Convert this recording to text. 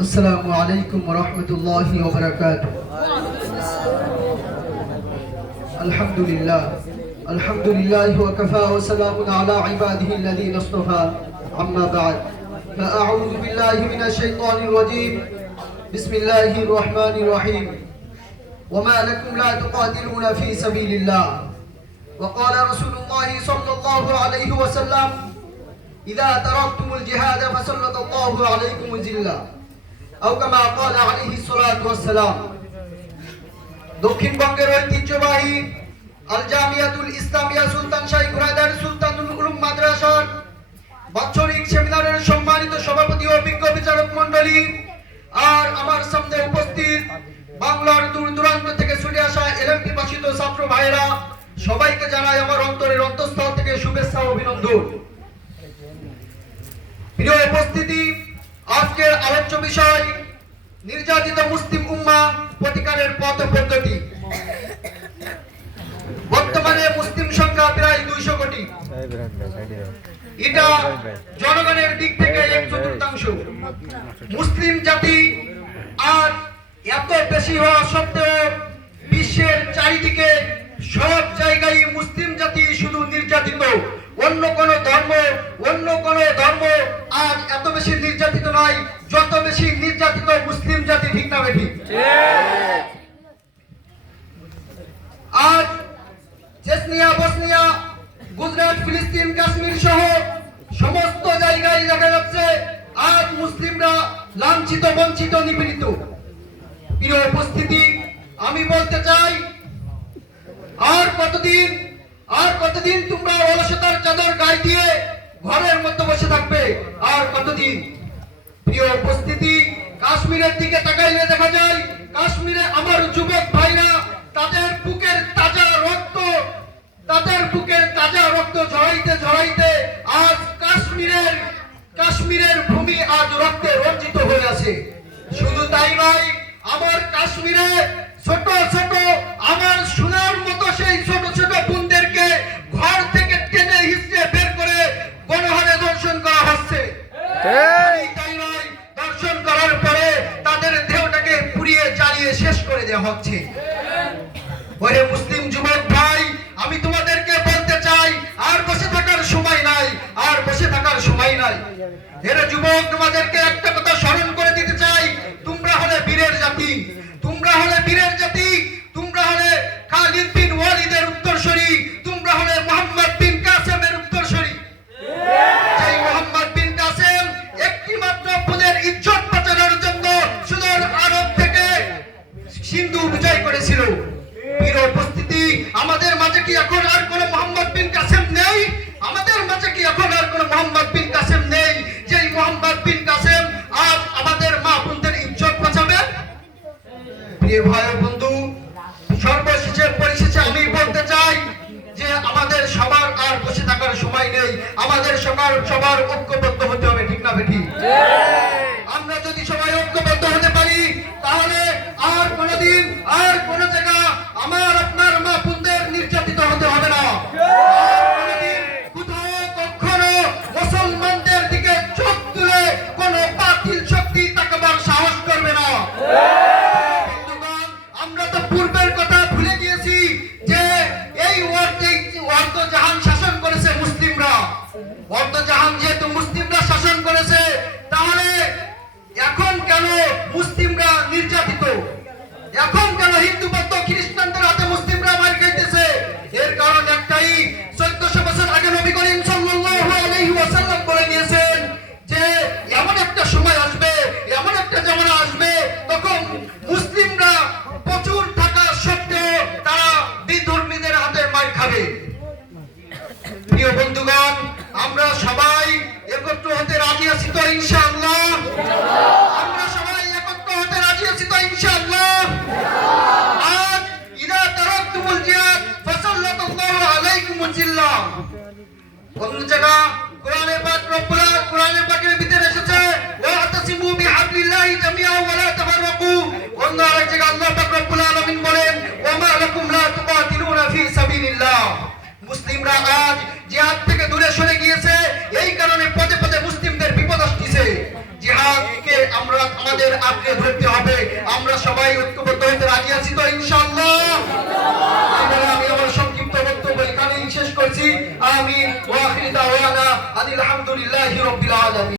السلام عليكم ورحمة الله وبركاته. الحمد لله وكفى وسلام على عباده الذين اصطفى. أما بعد فأعوذ بالله من الشيطان الرجيم. بسم الله الرحمن الرحيم. وما لكم لا تقاتلون في سبيل الله. وقال رسول الله صلى الله عليه وسلم: إذا تركتم الجهاد فسلط الله عليكم الذلة أو كما قال عليه الصلاة والسلام. দক্ষিণবঙ্গের ঐতিহ্যবাহী আল জামিয়াতুল ইসলামিয়া সুলতান শাহী ঘোড়াদার সুলতানুল উলুম মাদ্রাসার বাৎসরিক সেমিনারের সম্মানিত সভাপতি ও বিজ্ঞ বিচারক মণ্ডলী, আর আমার সামনে উপস্থিত বাংলার দূর দূরান্ত থেকে ছুটে আসা এলএমপি পাশিত ছাত্র ভাইরা, সবাইকে জানাই আমার অন্তরের অন্তঃস্থল থেকে শুভেচ্ছা ও অভিনন্দন। প্রিয় উপস্থিতি, আজকের আলোচ্য বিষয় নির্যাতিত মুসলিম উম্মাহ প্রতিকারের পথ পদ্ধতি। বর্তমানে মুসলিম সংখ্যা প্রায় 200 কোটি। এটা জনগণের দিক থেকে 1/4। মুসলিম জাতি আর এত বেশি হওয়া সত্ত্বেও বিশ্বের চারিদিকে সব জায়গায় মুসলিম জাতি শুধু নির্যাতিত। অন্য কোন ধর্ম আজ এত বেশি নির্যাতিত নয় যত বেশি নির্যাতিত মুসলিম জাতি। ঠিক না বেঠিক? আজ চেচনিয়া, বসনিয়া, গুজরাট, ফিলিস্তিন, কাশ্মীর সহ সমস্ত জায়গায় দেখা যাচ্ছে আজ মুসলিমরা লাঞ্ছিত, বঞ্চিত, নিপীড়িত। প্রিয় উপস্থিতি, আমি বলতে চাই, আর কতদিন তোমরা অলসতার চাদর গায়ে দিয়ে ঘরের মধ্যে বসে থাকবে? আর কতদিন? প্রিয় উপস্থিতি, কাশ্মীরের দিকে তাকাইলে দেখা যায় কাশ্মীরে আমার যুবক ভাইরা তাদের বুকের তাজা রক্ত ঝরাইতে আজ কাশ্মীরের ভূমি আজ রক্তে রঞ্জিত হয়ে আছে। শুধু তাই নয়, আমার কাশ্মীরে ছোট আমার সোনার মতো সেই ছোট বোনদেরকে ঘর থেকে টেনে হিঁচড়ে বের করে গণহারে দর্শন করা হচ্ছে। তাই নয়, দর্শন করার পরে তাদের দেহটাকে পুড়িয়ে জ্বালিয়ে শেষ করে দেওয়া হচ্ছে। ওরে মুসলিম যুবক ভাই, আমি তোমাদেরকে বলতে চাই, আর বসে থাকার সময় নাই। এর যুবক, তোমাদেরকে একটা কথা স্মরণ করে দিতে চাই, তোমরা হলে বীরের জাতি। তোমরা হলে খালিদ বিন ওয়ালিদের উত্তরসূরি। তোমরা হলে মুহাম্মদ বিন কাসেমের উত্তরসূরি। সেই মুহাম্মদ বিন কাসেম একটি মাত্র ফুলের ইজ্জত বাঁচানোর জন্য সুদূর আরব থেকে সিন্ধু বিজয় করেছিল। প্রিয় উপস্থিতি, আমাদের মাঝে কি এখন আর কোন মুহাম্মদ বিন কাসেম নেই? যেই মুহাম্মদ বিন কাসেম আজ আমাদের মা বোনদের ইজ্জত বাঁচাবে? প্রিয় ভাই বন্ধু, পরিশেষে আমি বলতে চাই যে আমাদের সবার আর বসে থাকার সময় নেই। আমাদের সবার ঐক্যবদ্ধ হতে হবে। ঠিক না বেঠিক? আমরা যদি সবাই ঐক্যবদ্ধ হতে পারি, তাহলে আর কোনদিন আর কোন জায়গা আমার আপনার মা বোনদের নির্যাতিত হতে হবে না। কখনো মুসলমানদের দিকে চোখ তুলে কোন বাতিল শক্তি তাকাবার সাহস করবে না। আমরা তো পূর্বের কথা ভুলে গিয়েছি যে এই অর্ধজাহান শাসন করেছে মুসলিমরা। অর্ধজাহান যেহেতু মুসলিমরা শাসন করেছে, তাহলে এখন কেন মুসলিমরা নির্যাতিত? এখন কেন হিন্দু, বৌদ্ধ, খ্রিস্টানদের হাতে মুসলিমরা মার খাইতেছে? এর কারণ একটাই, 1400 বছর আগে নবী করিম সাল্লাল্লাহু আলাইহি ওয়াসাল্লাম বলে দিয়েছেন যে এমন একটা সময় আসবে, এমন একটা জামানা আসবে, তখন মুসলিমরা প্রচুর থাকা সত্ত্বেও তারা বিধর্মীদের হাতে মার খাবে। প্রিয় বন্ধুগণ, আমরা সবাই একত্র হতে রাজি আছি তো ইনশাআল্লাহ? আজ ইদা তারাকতুমুল জিহাদ ফাসাল্লাতুল্লাহু আলাইকুমুল জিল্লাহ। কোন জায়গা কোরআনে পাকের ভিতরে এসেছে ওয়াতাসিমু বিহাবলিল্লাহি জামিআন ওয়া লা তাফাররাকু। অন্য আরেক জায়গা আল্লাহ পাক রব্বুল আলামিন বলেন ওয়ামা লাকুম লা তুকাতিলুনা ফি সাবিলিল্লাহ। মুসলিমরা আজ জিহাদ থেকে দূরে সরে গিয়েছে, এই কারণে পদে পদে মুসলিমদের বিপদ আসছে। জিহাদ হাতকে আমরা আমাদের আঁকড়ে ধরতে হবে। আমরা সবাই ঐক্যবদ্ধ হতে রাজি আছি তো ইনশাআল্লাহ? আমি আমার সংক্ষিপ্ত বক্তব্য এখানেই শেষ করছি। আমিন ওয়া আখিরু দাওয়ানা আনিল হামদুলিল্লাহি রাব্বিল আলামিন।